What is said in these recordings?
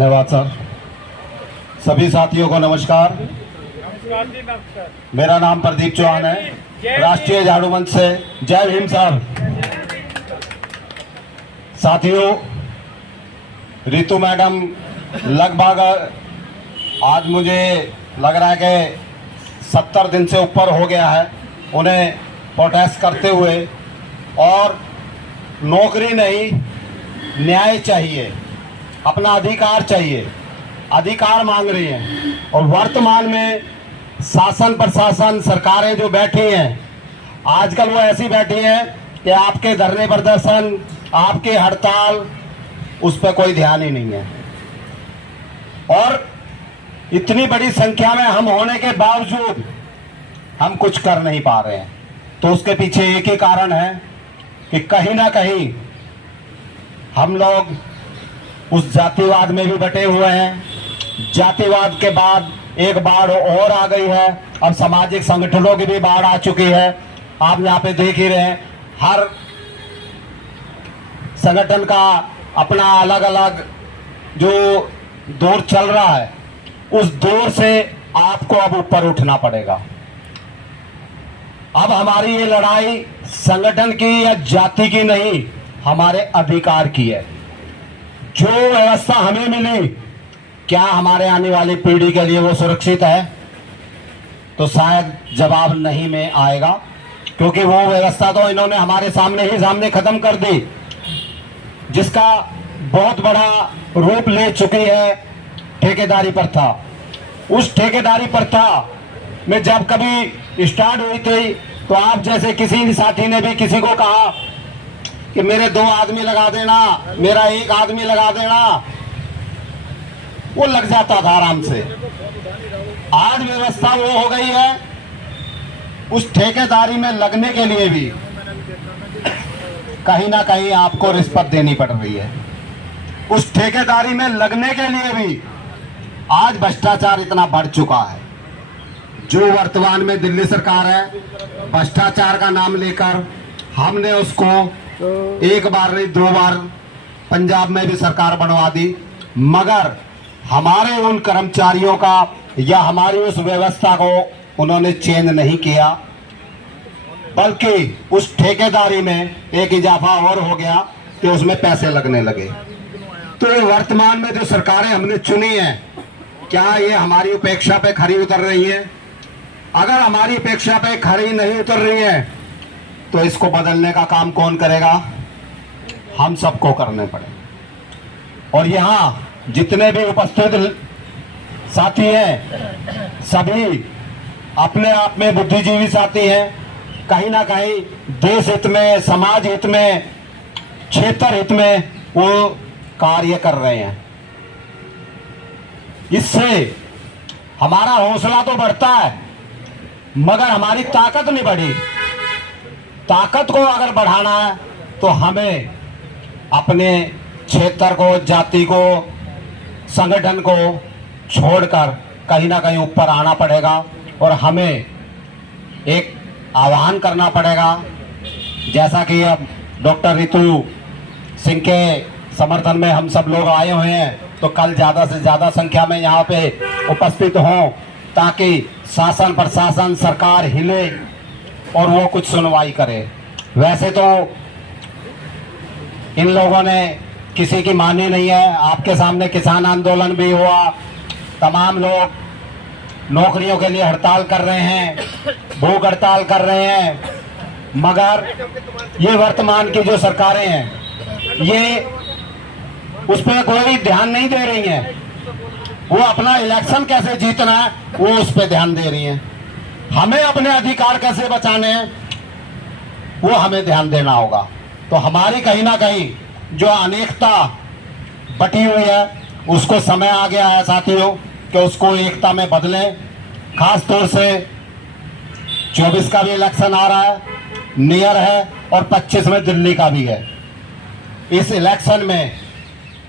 धन्यवाद सर। सभी साथियों को नमस्कार। मेरा नाम प्रदीप चौहान है, राष्ट्रीय झाड़ू मंच से। जय भीम सर। साथियों, रितु मैडम लगभग आज मुझे लग रहा है कि 70 दिन से ऊपर हो गया है उन्हें प्रोटेस्ट करते हुए, और नौकरी नहीं, न्याय चाहिए, अपना अधिकार चाहिए, अधिकार मांग रही हैं। और वर्तमान में शासन प्रशासन सरकारें जो बैठी हैं आजकल, वो ऐसी बैठी हैं कि आपके धरने प्रदर्शन, आपके हड़ताल, उस पर कोई ध्यान ही नहीं है। और इतनी बड़ी संख्या में हम होने के बावजूद हम कुछ कर नहीं पा रहे हैं। तो उसके पीछे एक ही कारण है कि कहीं ना कहीं हम लोग उस जातिवाद में भी बटे हुए हैं। जातिवाद के बाद एक बाढ़ और आ गई है, अब सामाजिक संगठनों की भी बाढ़ आ चुकी है। आप यहाँ पे देख ही रहे हैं, हर संगठन का अपना अलग अलग जो दौर चल रहा है, उस दौर से आपको अब ऊपर उठना पड़ेगा। अब हमारी ये लड़ाई संगठन की या जाति की नहीं, हमारे अधिकार की है। जो व्यवस्था हमें मिली, क्या हमारे आने वाली पीढ़ी के लिए वो सुरक्षित है? तो शायद जवाब नहीं में आएगा, क्योंकि वो व्यवस्था तो इन्होंने हमारे सामने खत्म कर दी, जिसका बहुत बड़ा रूप ले चुकी है ठेकेदारी प्रथा। उस ठेकेदारी प्रथा में जब कभी स्टार्ट हुई थी, तो आप जैसे किसी साथी ने भी किसी को कहा कि मेरे 2 आदमी लगा देना, मेरा 1 आदमी लगा देना, वो लग जाता था आराम से। आज व्यवस्था वो हो गई है, उस ठेकेदारी में लगने के लिए भी कहीं ना कहीं आपको रिश्वत देनी पड़ रही है। उस ठेकेदारी में लगने के लिए भी आज भ्रष्टाचार इतना बढ़ चुका है। जो वर्तमान में दिल्ली सरकार है, भ्रष्टाचार का नाम लेकर हमने उसको 1 बार नहीं 2 बार पंजाब में भी सरकार बनवा दी, मगर हमारे उन कर्मचारियों का या हमारी उस व्यवस्था को उन्होंने चेंज नहीं किया, बल्कि उस ठेकेदारी में एक इजाफा और हो गया कि उसमें पैसे लगने लगे। तो वर्तमान में जो सरकारें हमने चुनी है, क्या ये हमारी उपेक्षा पे खरी उतर रही है? अगर हमारी उपेक्षा पे खरी नहीं उतर रही है, तो इसको बदलने का काम कौन करेगा? हम सबको करने पड़े। और यहाँ जितने भी उपस्थित साथी हैं, सभी अपने आप में बुद्धिजीवी साथी हैं। कहीं ना कहीं देश हित में, समाज हित में, क्षेत्र हित में वो कार्य कर रहे हैं। इससे हमारा हौसला तो बढ़ता है, मगर हमारी ताकत नहीं बढ़ी। ताकत को अगर बढ़ाना है तो हमें अपने क्षेत्र को, जाति को, संगठन को छोड़कर कहीं ना कहीं ऊपर आना पड़ेगा। और हमें एक आह्वान करना पड़ेगा, जैसा कि अब डॉक्टर रितु सिंह के समर्थन में हम सब लोग आए हुए हैं, तो कल ज़्यादा से ज़्यादा संख्या में यहाँ पे उपस्थित हों, ताकि शासन प्रशासन सरकार हिले और वो कुछ सुनवाई करे। वैसे तो इन लोगों ने किसी की मानी नहीं है। आपके सामने किसान आंदोलन भी हुआ, तमाम लोग नौकरियों के लिए हड़ताल कर रहे हैं, भूख हड़ताल कर रहे हैं, मगर ये वर्तमान की जो सरकारें हैं, ये उस पर कोई ध्यान नहीं दे रही हैं। वो अपना इलेक्शन कैसे जीतना है, वो उस पर ध्यान दे रही हैं। हमें अपने अधिकार कैसे बचाने हैं, वो हमें ध्यान देना होगा। तो हमारी कहीं ना कहीं जो अनेकता बटी हुई है, उसको समय आ गया है साथियों कि उसको एकता में बदलें। खास तौर से 24 का भी इलेक्शन आ रहा है, नियर है, और 25 में दिल्ली का भी है। इस इलेक्शन में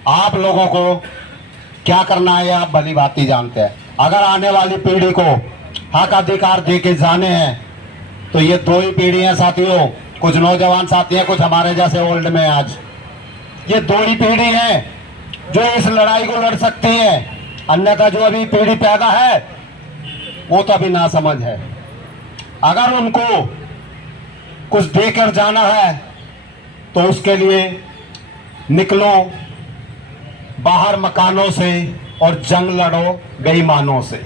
आप लोगों को क्या करना है, आप भली भांति जानते हैं। अगर आने वाली पीढ़ी को हक अधिकार दे के जाने हैं, तो ये 2 ही पीढ़ी हैं साथियों। कुछ नौजवान साथी हैं, कुछ हमारे जैसे ओल्ड में। आज ये 2 ही पीढ़ी हैं। जो इस लड़ाई को लड़ सकती हैं, अन्यथा जो अभी पीढ़ी पैदा है वो तो अभी ना समझ है। अगर उनको कुछ देकर जाना है तो उसके लिए निकलो बाहर मकानों से और जंग लड़ो बेईमानों से।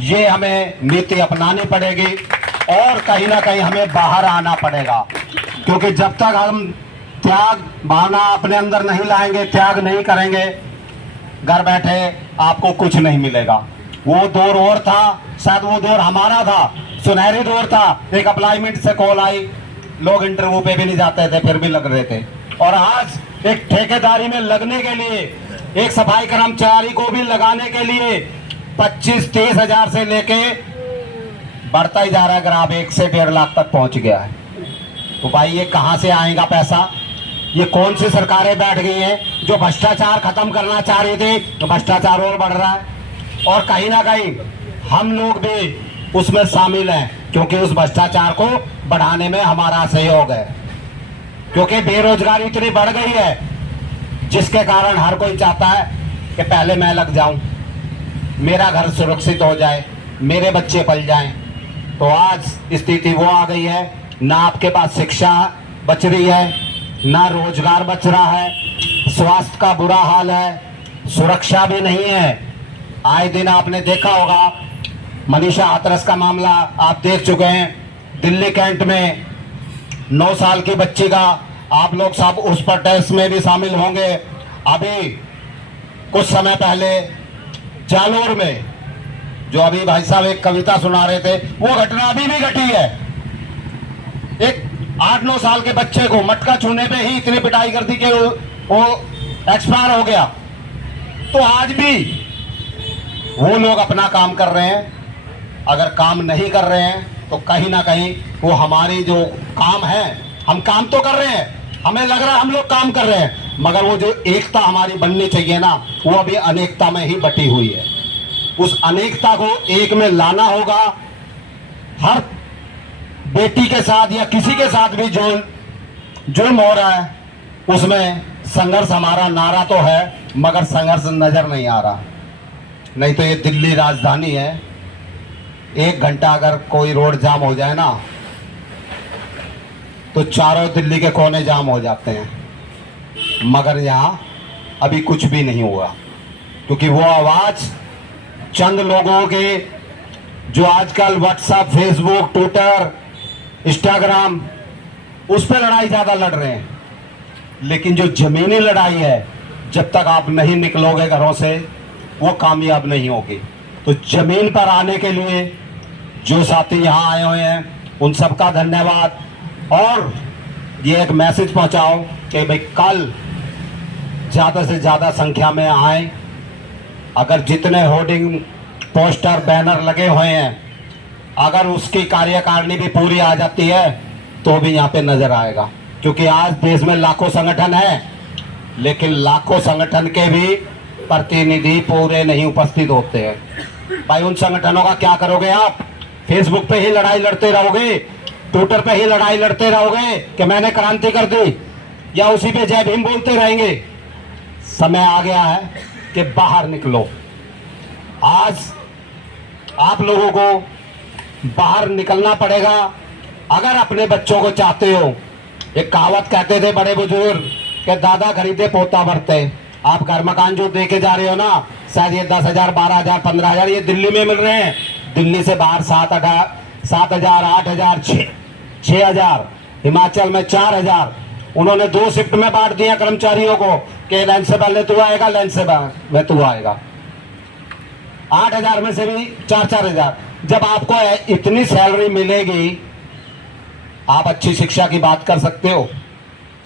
ये हमें नीति अपनानी पड़ेगी और कहीं ना कहीं हमें बाहर आना पड़ेगा, क्योंकि जब तक हम त्याग भावना अपने अंदर नहीं लाएंगे, त्याग नहीं करेंगे, घर बैठे आपको कुछ नहीं मिलेगा। वो दौर और था, शायद वो दौर हमारा था, सुनहरी दौर था। एक अप्लाइमेंट से कॉल आई, लोग इंटरव्यू पे भी नहीं जाते थे, फिर भी लग रहे थे। और आज एक ठेकेदारी में लगने के लिए, एक सफाई कर्मचारी को भी लगाने के लिए 25-30 हजार से लेके बढ़ता ही जा रहा है ग्राफ, 1 से 1.5 लाख तक पहुंच गया है। तो भाई ये कहां से आएगा पैसा? ये कौन सी सरकारें बैठ गई हैं जो भ्रष्टाचार खत्म करना चाह रही थी, तो भ्रष्टाचार और बढ़ रहा है। और कहीं ना कहीं हम लोग भी उसमें शामिल हैं, क्योंकि उस भ्रष्टाचार को बढ़ाने में हमारा सहयोग है। क्योंकि बेरोजगारी इतनी बढ़ गई है, जिसके कारण हर कोई चाहता है कि पहले मैं लग जाऊं, मेरा घर सुरक्षित हो जाए, मेरे बच्चे पल जाएं। तो आज स्थिति वो आ गई है, ना आपके पास शिक्षा बच रही है, ना रोजगार बच रहा है, स्वास्थ्य का बुरा हाल है, सुरक्षा भी नहीं है। आए दिन आपने देखा होगा मनीषा हाथरस का मामला आप देख चुके हैं। दिल्ली कैंट में 9 साल की बच्ची का, आप लोग सब उस पर टेस्ट में भी शामिल होंगे। अभी कुछ समय पहले जालोर में, जो अभी भाई साहब एक कविता सुना रहे थे, वो घटना अभी भी घटी है। एक 8-9 साल के बच्चे को मटका छूने पे ही इतनी पिटाई कर दी कि वो एक्सपायर हो गया। तो आज भी वो लोग अपना काम कर रहे हैं। अगर काम नहीं कर रहे हैं तो कहीं ना कहीं वो हमारी जो काम है, हम काम तो कर रहे हैं, हमें लग रहा है हम लोग काम कर रहे हैं, मगर वो जो एकता हमारी बननी चाहिए ना, वो अभी अनेकता में ही बटी हुई है। उस अनेकता को एक में लाना होगा। हर बेटी के साथ या किसी के साथ भी जो जुल्म हो रहा है, उसमें संघर्ष हमारा नारा तो है, मगर संघर्ष नजर नहीं आ रहा। नहीं तो ये दिल्ली राजधानी है, 1 घंटा अगर कोई रोड जाम हो जाए ना, तो चारों दिल्ली के कोने जाम हो जाते हैं। मगर यहाँ अभी कुछ भी नहीं हुआ, क्योंकि वो आवाज चंद लोगों के, जो आजकल व्हाट्सएप, फेसबुक, ट्विटर, इंस्टाग्राम, उस पर लड़ाई ज्यादा लड़ रहे हैं। लेकिन जो जमीनी लड़ाई है, जब तक आप नहीं निकलोगे घरों से, वो कामयाब नहीं होगी। तो जमीन पर आने के लिए जो साथी यहाँ आए हुए हैं, उन सबका धन्यवाद। और ये एक मैसेज पहुंचाओ कि भाई कल ज्यादा से ज्यादा संख्या में आए। अगर जितने होर्डिंग, पोस्टर, बैनर लगे हुए हैं, अगर उसकी कार्यकारिणी भी पूरी आ जाती है तो भी यहाँ पे नजर आएगा। क्योंकि आज देश में लाखों संगठन है, लेकिन लाखों संगठन के भी प्रतिनिधि पूरे नहीं उपस्थित होते हैं। भाई उन संगठनों का क्या करोगे आप? फेसबुक पे ही लड़ाई लड़ते रहोगे, ट्विटर पे ही लड़ाई लड़ते रहोगे कि मैंने क्रांति कर दी, या उसी पे जय भीम बोलते रहेंगे? समय आ गया है कि बाहर निकलो। आज आप लोगों को बाहर निकलना पड़ेगा। अगर अपने बच्चों को चाहते हो, एक कहावत कहते थे बड़े बुजुर्ग कि दादा खरीदे पोता भरते। आप घर मकान जो देके जा रहे हो ना, शायद ये 10,000, 12,000, 15,000 ये दिल्ली में मिल रहे हैं। दिल्ली से बाहर 7,000, 8,000, 6,000, हिमाचल में 4,000। उन्होंने 2 शिफ्ट में बांट दिया कर्मचारियों को कि लंच से पहले तू आएगा, लंच से बाद तू आएगा। 8,000 में से भी 4-4,000। जब आपको इतनी सैलरी मिलेगी, आप अच्छी शिक्षा की बात कर सकते हो,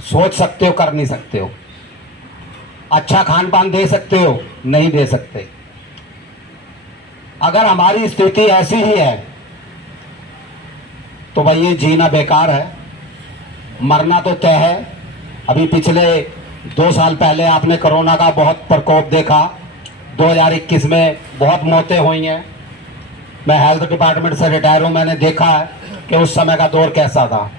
सोच सकते हो, कर नहीं सकते हो। अच्छा खान पान दे सकते हो, नहीं दे सकते। अगर हमारी स्थिति ऐसी ही है तो भाई ये जीना बेकार है, मरना तो तय है। अभी पिछले 2 साल पहले आपने कोरोना का बहुत प्रकोप देखा। 2021 में बहुत मौतें हुई हैं। मैं हेल्थ डिपार्टमेंट से रिटायर हूं, मैंने देखा है कि उस समय का दौर कैसा था।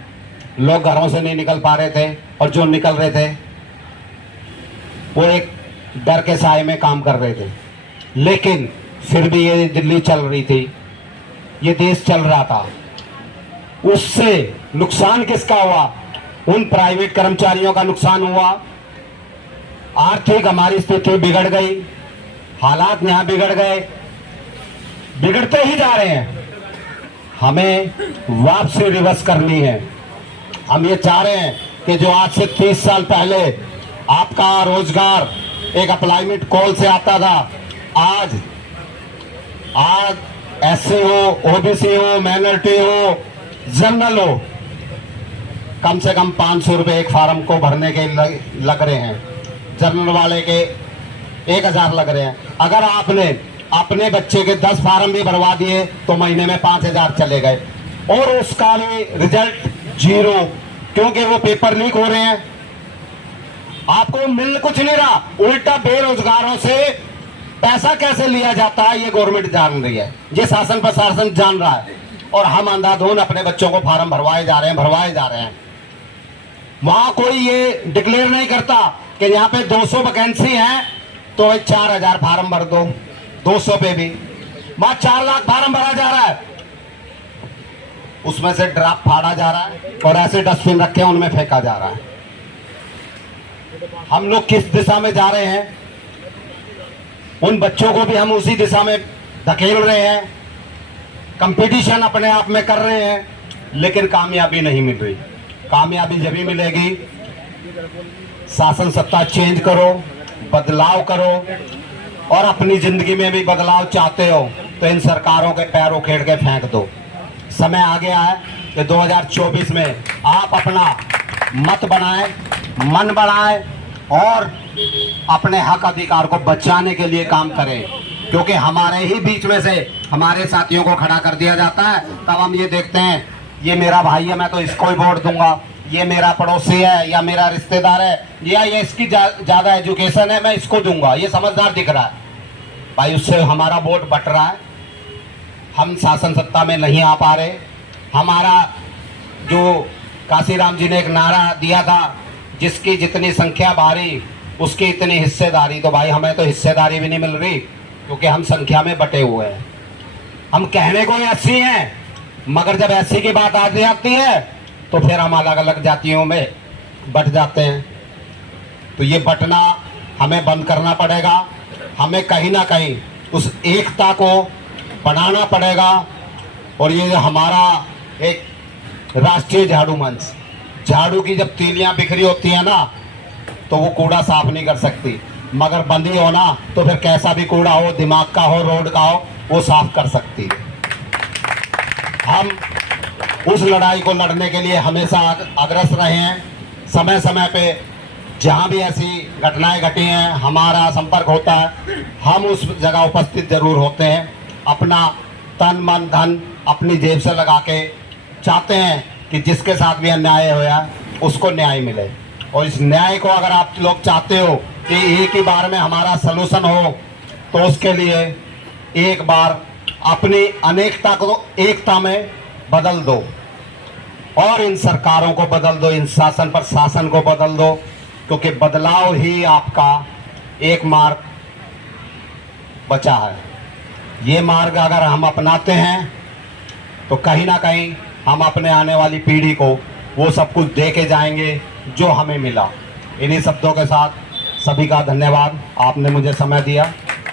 लोग घरों से नहीं निकल पा रहे थे, और जो निकल रहे थे वो एक डर के साए में काम कर रहे थे, लेकिन फिर भी ये दिल्ली चल रही थी, ये देश चल रहा था। उससे नुकसान किसका हुआ? उन प्राइवेट कर्मचारियों का नुकसान हुआ। आर्थिक हमारी स्थिति बिगड़ गई, हालात यहां बिगड़ गए, बिगड़ते ही जा रहे हैं। हमें वापसी रिवर्स करनी है। हम ये चाह रहे हैं कि जो आज से 30 साल पहले आपका रोजगार एक अप्लाइमेंट कॉल से आता था, आज एससी हो, ओबीसी हो, माइनॉरिटी हो, जनरल हो, कम से कम 500 रुपए एक फार्म को भरने के लग रहे हैं। जनरल वाले के 1000 लग रहे हैं। अगर आपने अपने बच्चे के 10 फार्म भी भरवा दिए तो महीने में 5000 चले गए, और उसका भी रिजल्ट 0, क्योंकि वो पेपर लीक हो रहे हैं। आपको मिल कुछ नहीं रहा, उल्टा बेरोजगारों से पैसा कैसे लिया जाता है ये गवर्नमेंट जान रही है, ये शासन प्रशासन जान रहा है, और हम अंधाधुंध अपने बच्चों को फार्म भरवाए जा रहे हैं। वहां कोई ये डिक्लेयर नहीं करता कि यहाँ पे 200 वैकेंसी है तो 4000 फार्म भर दो, 200 पे भी वहां 4 लाख फार्म भरा जा रहा है, उसमें से ड्राफ्ट फाड़ा जा रहा है और ऐसे डस्टबिन रखे हैं उनमें फेंका जा रहा है। हम लोग किस दिशा में जा रहे हैं? उन बच्चों को भी हम उसी दिशा में धकेल रहे हैं, कंपटीशन अपने आप में कर रहे हैं, लेकिन कामयाबी नहीं मिल रही। कामयाबी जब भी मिलेगी, शासन सत्ता चेंज करो, बदलाव करो, और अपनी जिंदगी में भी बदलाव चाहते हो तो इन सरकारों के पैरों खेड़ के फेंक दो। समय आ गया है कि 2024 में आप अपना मत बनाएं, मन बनाएं और अपने हक अधिकार को बचाने के लिए काम करें, क्योंकि हमारे ही बीच में से हमारे साथियों को खड़ा कर दिया जाता है। तब हम ये देखते हैं ये मेरा भाई है, मैं तो इसको ही वोट दूंगा, ये मेरा पड़ोसी है या मेरा रिश्तेदार है, या ये इसकी ज्यादा एजुकेशन है मैं इसको दूंगा, ये समझदार दिख रहा है। भाई उससे हमारा वोट बट रहा है, हम शासन सत्ता में नहीं आ पा रहे। हमारा जो काशीराम जी ने एक नारा दिया था, जिसकी जितनी संख्या भारी उसकी इतनी हिस्सेदारी, तो भाई हमें तो हिस्सेदारी भी नहीं मिल रही, क्योंकि हम संख्या में बटे हुए हैं। हम कहने को 80 हैं, मगर जब 80 की बात आ जाती है तो फिर हम अलग अलग जातियों में बट जाते हैं। तो ये बटना हमें बंद करना पड़ेगा, हमें कहीं ना कहीं उस एकता को बनाना पड़ेगा। और ये हमारा एक राष्ट्रीय झाड़ू मंच, झाड़ू की जब तीलियां बिखरी होती है ना तो वो कूड़ा साफ नहीं कर सकती, मगर बंदी हो ना तो फिर कैसा भी कूड़ा हो, दिमाग का हो, रोड का हो, वो साफ कर सकती है। हम उस लड़ाई को लड़ने के लिए हमेशा अग्रसर रहे हैं। समय समय पे जहां भी ऐसी घटनाएं घटी हैं हमारा संपर्क होता है, हम उस जगह उपस्थित जरूर होते हैं। अपना तन मन धन अपनी जेब से लगा के चाहते हैं कि जिसके साथ भी अन्याय होया उसको न्याय मिले। और इस न्याय को अगर आप लोग चाहते हो कि एक ही बार में हमारा सलूशन हो, तो उसके लिए एक बार अपनी अनेकता को एकता में बदल दो, और इन सरकारों को बदल दो, इन शासन प्रशासन को बदल दो, क्योंकि बदलाव ही आपका एक मार्ग बचा है। ये मार्ग अगर हम अपनाते हैं तो कहीं ना कहीं हम अपने आने वाली पीढ़ी को वो सब कुछ दे के जाएंगे जो हमें मिला। इन्हीं शब्दों के साथ सभी का धन्यवाद, आपने मुझे समय दिया।